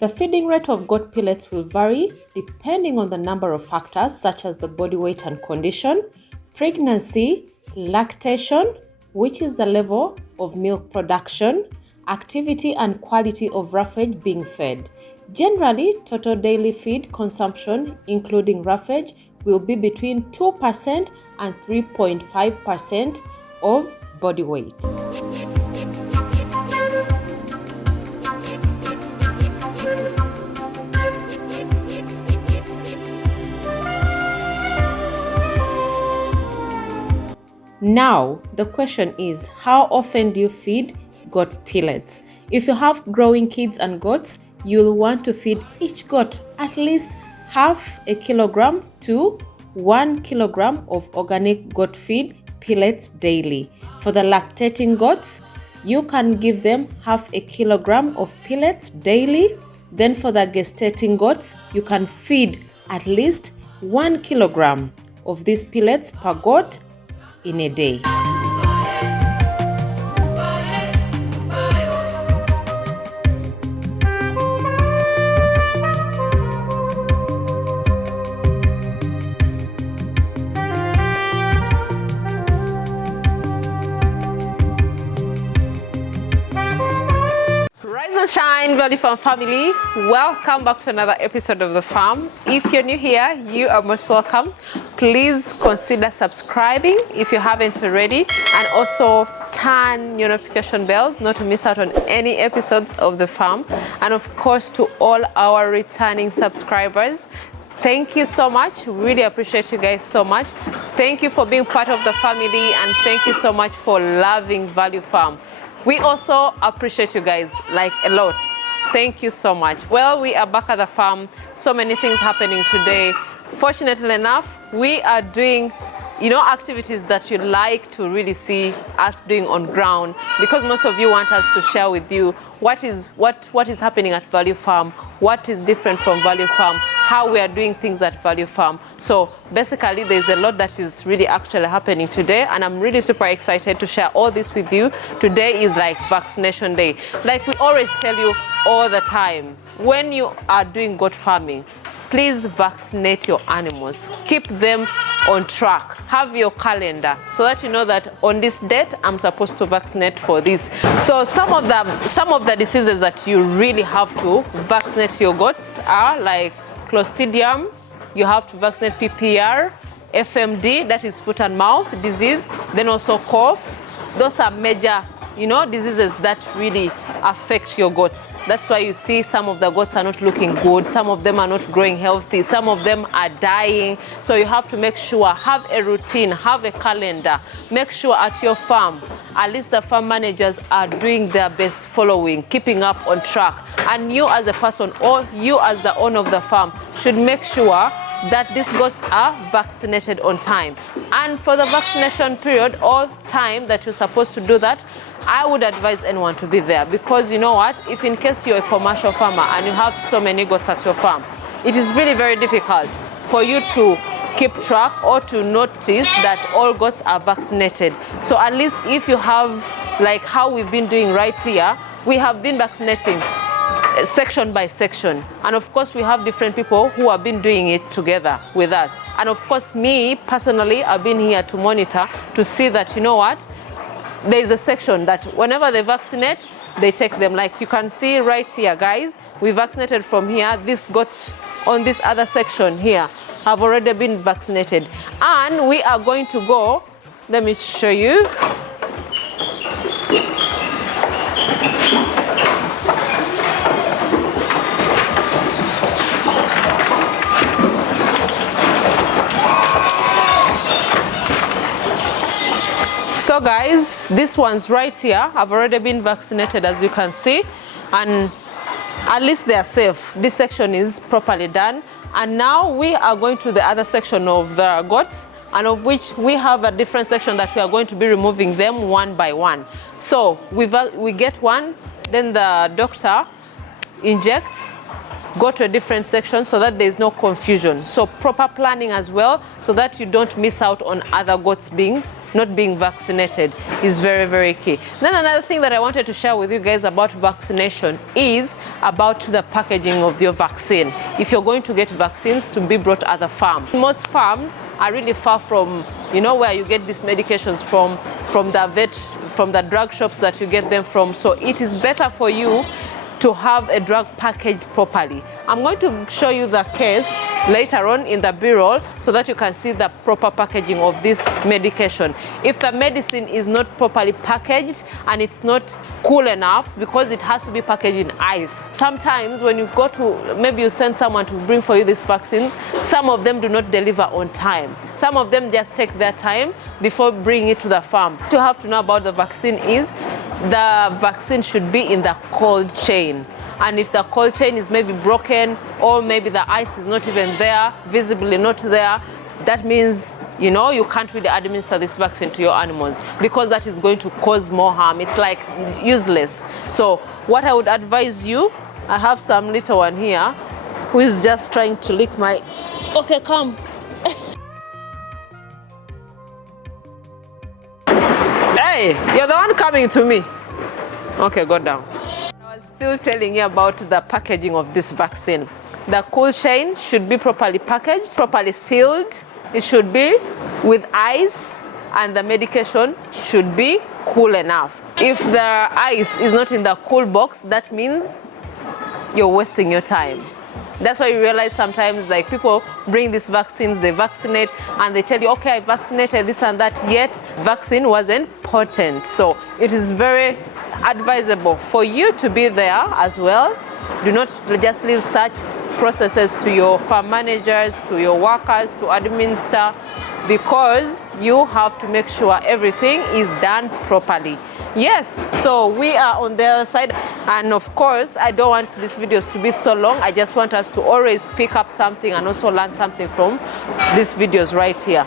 The feeding rate of goat pellets will vary depending on the number of factors such as the body weight and condition, pregnancy, lactation, which is the level of milk production, activity and quality of roughage being fed. Generally, total daily feed consumption, including roughage, will be between 2% and 3.5% of body weight. Now, the question is, how often do you feed goat pellets? If you have growing kids and goats, you'll want to feed each goat at least half a kilogram to 1 kilogram of organic goat feed pellets daily. For the lactating goats, you can give them half a kilogram of pellets daily. Then for the gestating goats, you can feed at least 1 kilogram of these pellets per goat in a day. Rise and shine, Valley Farm family. Welcome back to another episode of The Farm. If you're new here, you are most welcome. Please consider subscribing if you haven't already, and also turn your notification bells not to miss out on any episodes of The Farm. And of course, to all our returning subscribers, thank you so much. Really appreciate you guys so much. Thank you for being part of the family, and thank you so much for loving Value Farm. We also appreciate you guys like a lot. Thank you so much. Well, we are back at the farm. So many things happening today. Fortunately enough, we are doing, activities that you like to really see us doing on ground, because most of you want us to share with you what is happening at Value Farm, what is different from Value Farm, how we are doing things at Value Farm. So basically, there's a lot that is really actually happening today, and I'm really super excited to share all this with you. Today is like vaccination day. Like we always tell you all the time, when you are doing goat farming, please vaccinate your animals. Keep them on track. Have your calendar so that you know that on this date I'm supposed to vaccinate for this. So some of the diseases that you really have to vaccinate your goats are like Clostridium. You have to vaccinate PPR, FMD, that is foot and mouth disease, then also cough. Those are major diseases that really affect your goats. That's why you see some of the goats are not looking good, some of them are not growing healthy, some of them are dying. So you have to make sure, have a routine, have a calendar. Make sure at your farm, at least the farm managers are doing their best following, keeping up on track. And you as a person, or you as the owner of the farm, should make sure that these goats are vaccinated on time. And for the vaccination period or time that you're supposed to do that, I would advise anyone to be there, because you know what, if in case you're a commercial farmer and you have so many goats at your farm, it is really very difficult for you to keep track or to notice that all goats are vaccinated. So at least if you have, like how we've been doing right here, we have been vaccinating section by section, and of course we have different people who have been doing it together with us. And of course, me personally, I've been here to monitor to see that there is a section that whenever they vaccinate, they take them. Like you can see right here, guys, we vaccinated from here. This goat on this other section here have already been vaccinated, and we are going to go, let me show you. So guys, these ones right here have already been vaccinated, as you can see, and at least they are safe. This section is properly done, and now we are going to the other section of the goats, and of which we have a different section that we are going to be removing them one by one. So we get one, then the doctor injects go to a different section so that there is no confusion. So proper planning as well, so that you don't miss out on other goats not being vaccinated, is very, very key. Then another thing that I wanted to share with you guys about vaccination is about the packaging of your vaccine. If you're going to get vaccines to be brought at the farm. Most farms are really far from, you know, where you get these medications from the drug shops that you get them from. So it is better for you to have a drug packaged properly. I'm going to show you the case later on in the B-roll so that you can see the proper packaging of this medication. If the medicine is not properly packaged and it's not cool enough, because it has to be packaged in ice. Sometimes when you go to, maybe you send someone to bring for you these vaccines, some of them do not deliver on time. Some of them just take their time before bringing it to the farm. What you have to know about the vaccine is the vaccine should be in the cold chain. And if the cold chain is maybe broken, or maybe the ice is not even there, visibly not there, that means, you know, you can't really administer this vaccine to your animals, because that is going to cause more harm. It's like useless. So what I would advise you, I have some little one here who is just trying to lick my, okay, come. Hey, you're the one coming to me. Okay, go down. I was still telling you about the packaging of this vaccine. The cold chain should be properly packaged, properly sealed. It should be with ice, and the medication should be cool enough. If the ice is not in the cool box, that means you're wasting your time. That's why you realize sometimes, like, people bring these vaccines, they vaccinate, and they tell you, okay, I vaccinated this and that, yet vaccine wasn't potent. So it is very advisable for you to be there as well. Do not just leave such processes to your farm managers, to your workers to administer, because you have to make sure everything is done properly. Yes, so we are on the other side, and of course I don't want these videos to be so long. I just want us to always pick up something and also learn something from these videos right here.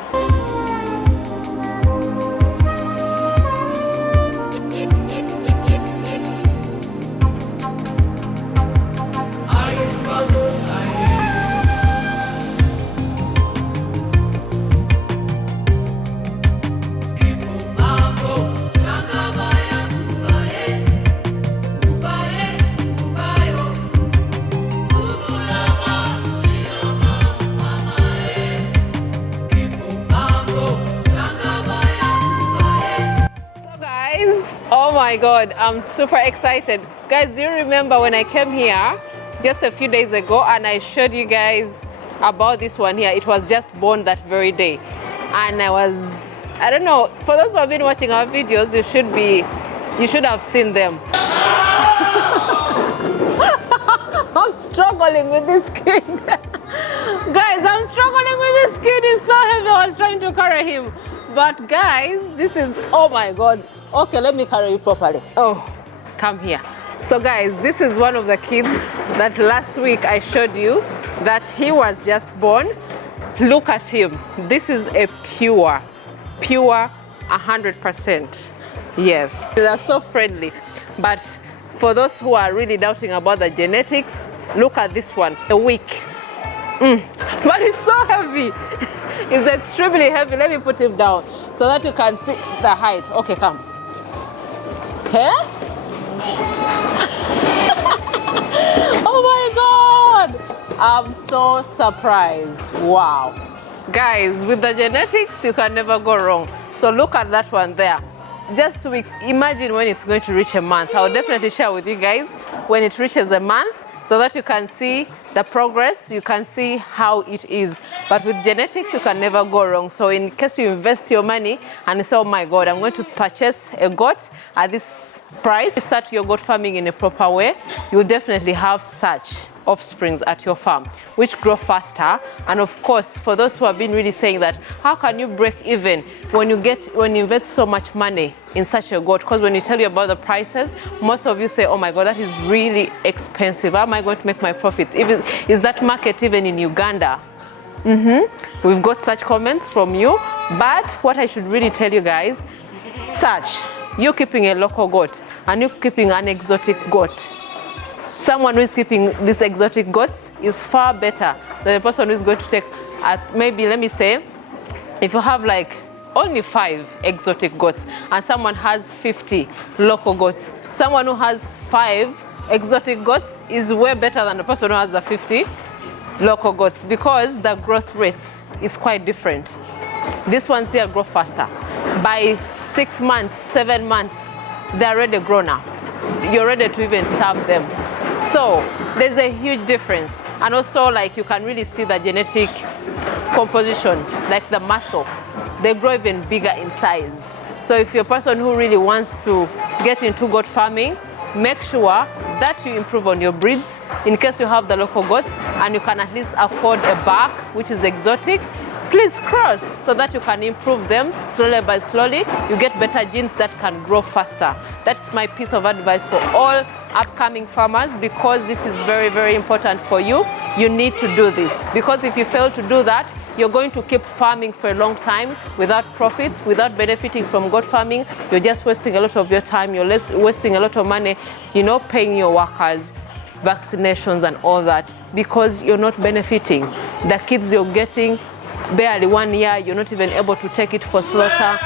Oh my God, I'm super excited. Guys, do you remember when I came here just a few days ago and I showed you guys about this one here? It was just born that very day. And I don't know, for those who have been watching our videos, you should have seen them. I'm struggling with this kid. Guys, I'm struggling with this kid. He's so heavy. I was trying to carry him. But guys, this is, oh my God. Okay, let me carry you properly. Oh, come here. So guys, this is one of the kids that last week I showed you that he was just born. Look at him. This is a pure 100%. Yes, they are so friendly. But for those who are really doubting about the genetics, look at this one, a week. But he's so heavy. He's extremely heavy. Let me put him down so that you can see the height. Okay, come. Hey? Oh my God! I'm so surprised. Wow. Guys, with the genetics, you can never go wrong. So look at that one there. Just 2 weeks. Imagine when it's going to reach a month. I'll definitely share with you guys when it reaches a month, so that you can see the progress, you can see how it is. But with genetics, you can never go wrong. So in case you invest your money and you say, oh my God, I'm going to purchase a goat at this price, you start your goat farming in a proper way, you'll definitely have such offsprings at your farm, which grow faster. And of course, for those who have been really saying that, how can you break even when you invest so much money in such a goat? Because when you tell you about the prices, most of you say, oh my God, that is really expensive. How am I going to make my profits? Is that market even in Uganda? We've got such comments from you. But what I should really tell you guys, you keeping a local goat and you keeping an exotic goat, someone who is keeping these exotic goats is far better than the person who is going to take, maybe, let me say, if you have like only 5 exotic goats and someone has 50 local goats, someone who has 5 exotic goats is way better than the person who has the 50 local goats, because the growth rates is quite different. These ones here grow faster. By 6 months, 7 months, they're already grown up. You're ready to even serve them. So there's a huge difference. And also, like, you can really see the genetic composition, like the muscle. They grow even bigger in size. So if you're a person who really wants to get into goat farming, make sure that you improve on your breeds in case you have the local goats and you can at least afford a buck, which is exotic. Please cross so that you can improve them slowly by slowly. You get better genes that can grow faster. That's my piece of advice for all upcoming farmers, because this is very, very important for you. You need to do this, because if you fail to do that, you're going to keep farming for a long time without profits, without benefiting from goat farming. You're just wasting a lot of your time. You're wasting a lot of money, you know, paying your workers, vaccinations and all that, because you're not benefiting. The kids you're getting, barely 1 year, you're not even able to take it for slaughter.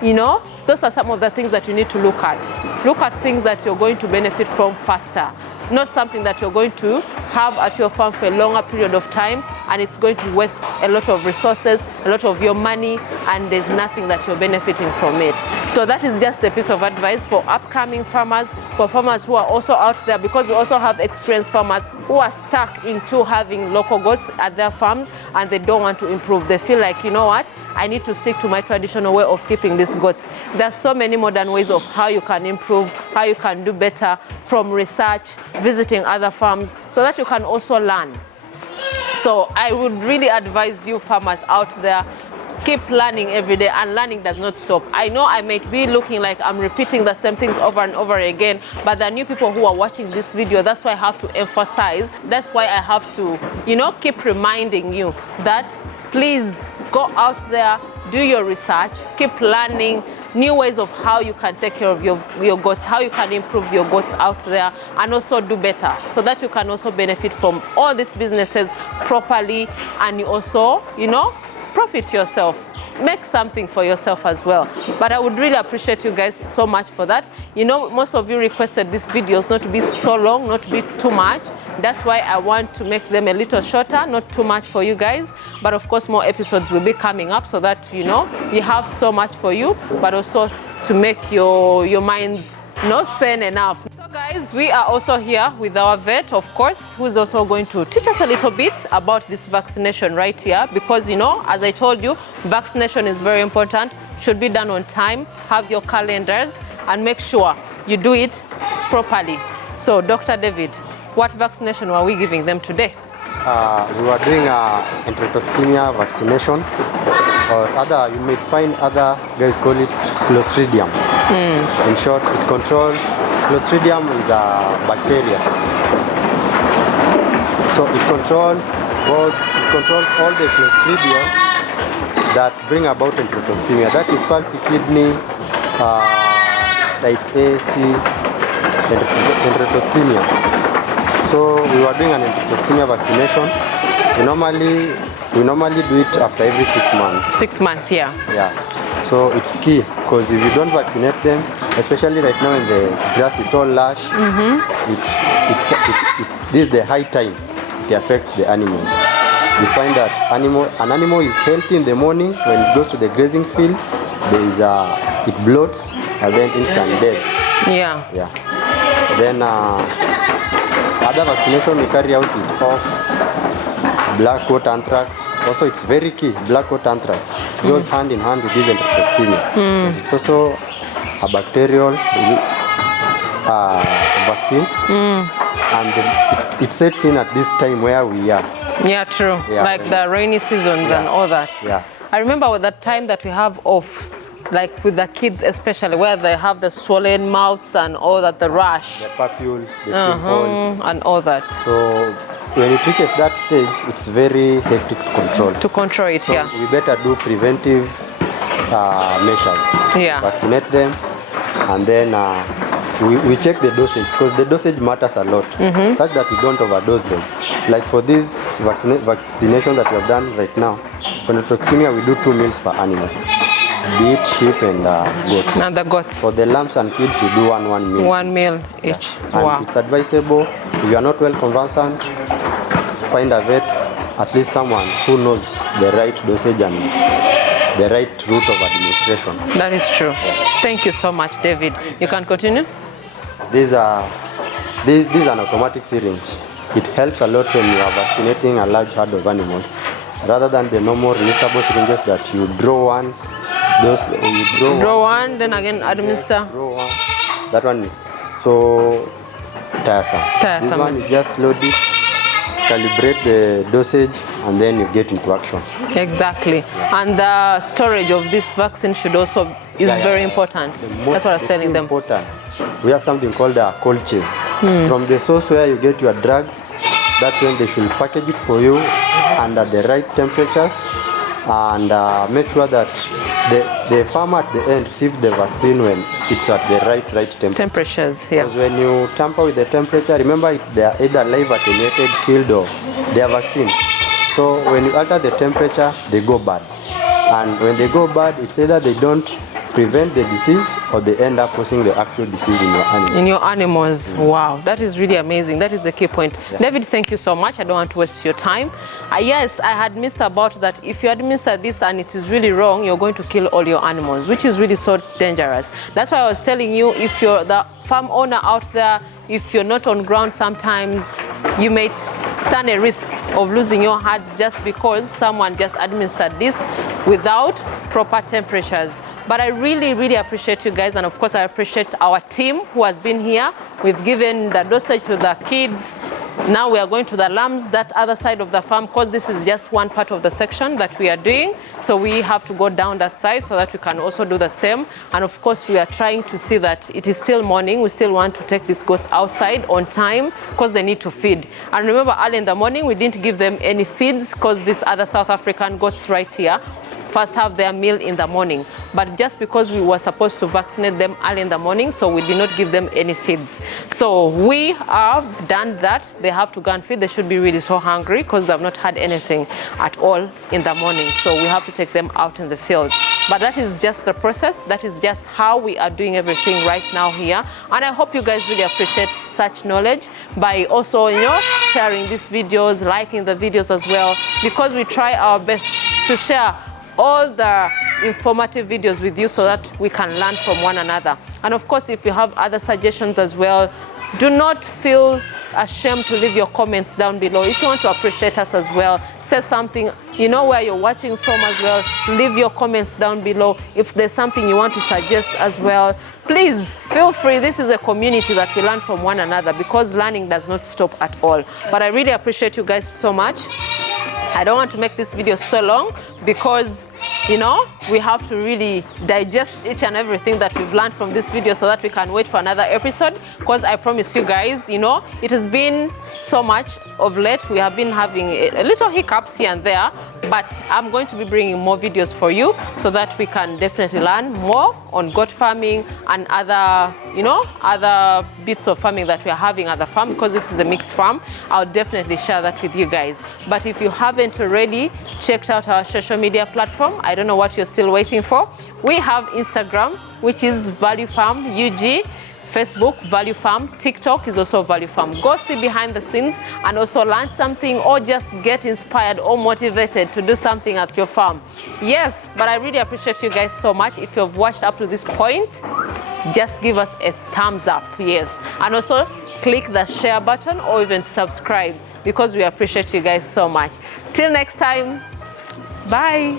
You know, so those are some of the things that you need to look at. Look at things that you're going to benefit from faster, not something that you're going to have at your farm for a longer period of time, and it's going to waste a lot of resources, a lot of your money, and there's nothing that you're benefiting from it. So that is just a piece of advice for upcoming farmers, for farmers who are also out there, because we also have experienced farmers who are stuck into having local goats at their farms and they don't want to improve. They feel like, you know what, I need to stick to my traditional way of keeping these goats. There are so many modern ways of how you can improve, how you can do better, from research, visiting other farms, so that you can also learn. So I would really advise you farmers out there, keep learning every day, and learning does not stop. I know I might be looking like I'm repeating the same things over and over again, but there are new people who are watching this video. That's why I have to emphasize. That's why I have to, you know, keep reminding you that please go out there, do your research, keep learning new ways of how you can take care of your goats, how you can improve your goats out there, and also do better, so that you can also benefit from all these businesses properly, and you also, you know, profit yourself, make something for yourself as well. But I would really appreciate you guys so much for that. You know, most of you requested these videos not to be so long, not to be too much. That's why I want to make them a little shorter, not too much for you guys. But of course, more episodes will be coming up, so that, you know, we have so much for you, but also to make your minds, you know, sane enough. So guys, we are also here with our vet, of course, who's also going to teach us a little bit about this vaccination right here, because, you know, as I told you, vaccination is very important, should be done on time. Have your calendars and make sure you do it properly. So Dr. David, what vaccination were we giving them today? We were doing enterotoxemia vaccination, or other, you may find other guys call it Clostridium. In short, it controls, Clostridium is a bacteria. So it controls all the Clostridium that bring about enterotoxemia. That is pulpy kidney, type A, C, enterotoxemias. So we were doing an enterotoxemia vaccination. We normally do it after every 6 months. 6 months, yeah. Yeah. So it's key, because if you don't vaccinate them, especially right now when the grass is all lush, this is the high time it affects the animals. You find that an animal is healthy in the morning. When it goes to the grazing field, it bloats and then instant dead. Yeah. Yeah. Then other vaccination we carry out is of black coat anthrax. Also, it's very key. Black coat anthrax goes hand in hand with this enterotoxemia. It's also a bacterial vaccine, and it sets in at this time where we are. Yeah, true. Yeah, like the rainy seasons and all that. Yeah. I remember with that time that we have off, like with the kids especially, where they have the swollen mouths and all that, the rash. The papules, the pimples. And all that. So when it reaches that stage, it's very hectic to control. To control it, so yeah. We better do preventive measures. Yeah. Vaccinate them, and then we check the dosage, because the dosage matters a lot, such that we don't overdose them. Like for this vaccination that we have done right now, for neurotoxemia, we do 2 meals per animal, be it sheep and goats. And the goats. For the lambs and kids, we do 1 meal. 1 meal each. And Wow. it's advisable, if you are not well conversant, find a vet, at least someone who knows the right dosage and the right route of administration. That is true. Thank you so much, David. You can continue. These are an automatic syringe. It helps a lot when you are vaccinating a large herd of animals, rather than the normal releasable syringes that you draw one, Draw one, then again administer. Draw one. That one is so tiresome. This one, you just load it, calibrate the dosage, and then you get into action. Exactly. And the storage of this vaccine should also is very important. That's what I was telling them. Important. We have something called a cold chain. From the source where you get your drugs, that's when they should package it for you under the right temperatures, and make sure that the farmer at the end receives the vaccine when it's at the right temperatures. Yeah. Because when you tamper with the temperature, remember they are either live attenuated, killed, or they are vaccines. So when you alter the temperature, they go bad. And when they go bad, it's either they don't prevent the disease or they end up causing the actual disease in your animals. In your animals. Wow, that is really amazing. That is the key point. Yeah. David, thank you so much. I don't want to waste your time. Yes, I had missed about that. If you administer this and it is really wrong, you're going to kill all your animals, which is really so dangerous. That's why I was telling you, if you're the farm owner out there, if you're not on ground, sometimes you may stand a risk of losing your herd just because someone just administered this without proper temperatures. But I really, really appreciate you guys, and of course I appreciate our team who has been here. We've given the dosage to the kids. Now we are going to the lambs, that other side of the farm, because this is just one part of the section that we are doing. So we have to go down that side so that we can also do the same. And of course we are trying to see that it is still morning. We still want to take these goats outside on time because they need to feed. And remember, early in the morning we didn't give them any feeds because these other South African goats right here first have their meal in the morning, but just because we were supposed to vaccinate them early in the morning, so we did not give them any feeds. So we have done that. They have to go and feed. They should be really so hungry because they have not had anything at all in the morning, so we have to take them out in the field. But that is just the process. That is just how we are doing everything right now here, and I hope you guys really appreciate such knowledge by also, sharing these videos, liking the videos as well, because we try our best to share all the informative videos with you so that we can learn from one another. And of course, if you have other suggestions as well, do not feel ashamed to leave your comments down below. If you want to appreciate us as well, say something, where you're watching from as well, leave your comments down below. If there's something you want to suggest as well, please feel free. This is a community that we learn from one another, because learning does not stop at all. But I really appreciate you guys so much. I don't want to make this video so long because, we have to really digest each and everything that we've learned from this video so that we can wait for another episode. Because I promise you guys, it has been so much of late. We have been having a little hiccups here and there, but I'm going to be bringing more videos for you so that we can definitely learn more on goat farming and other, other bits of farming that we are having at the farm, because this is a mixed farm. I'll definitely share that with you guys. But if you haven't already checked out our social media platform, I don't know what you're still waiting for. We have Instagram, which is Value Farm UG. Facebook, Value Farm. TikTok is also Value Farm. Go see behind the scenes and also learn something, or just get inspired or motivated to do something at your farm. Yes, but I really appreciate you guys so much. If you've watched up to this point, just give us a thumbs up. Yes, and also click the share button or even subscribe, because we appreciate you guys so much. Till next time, bye.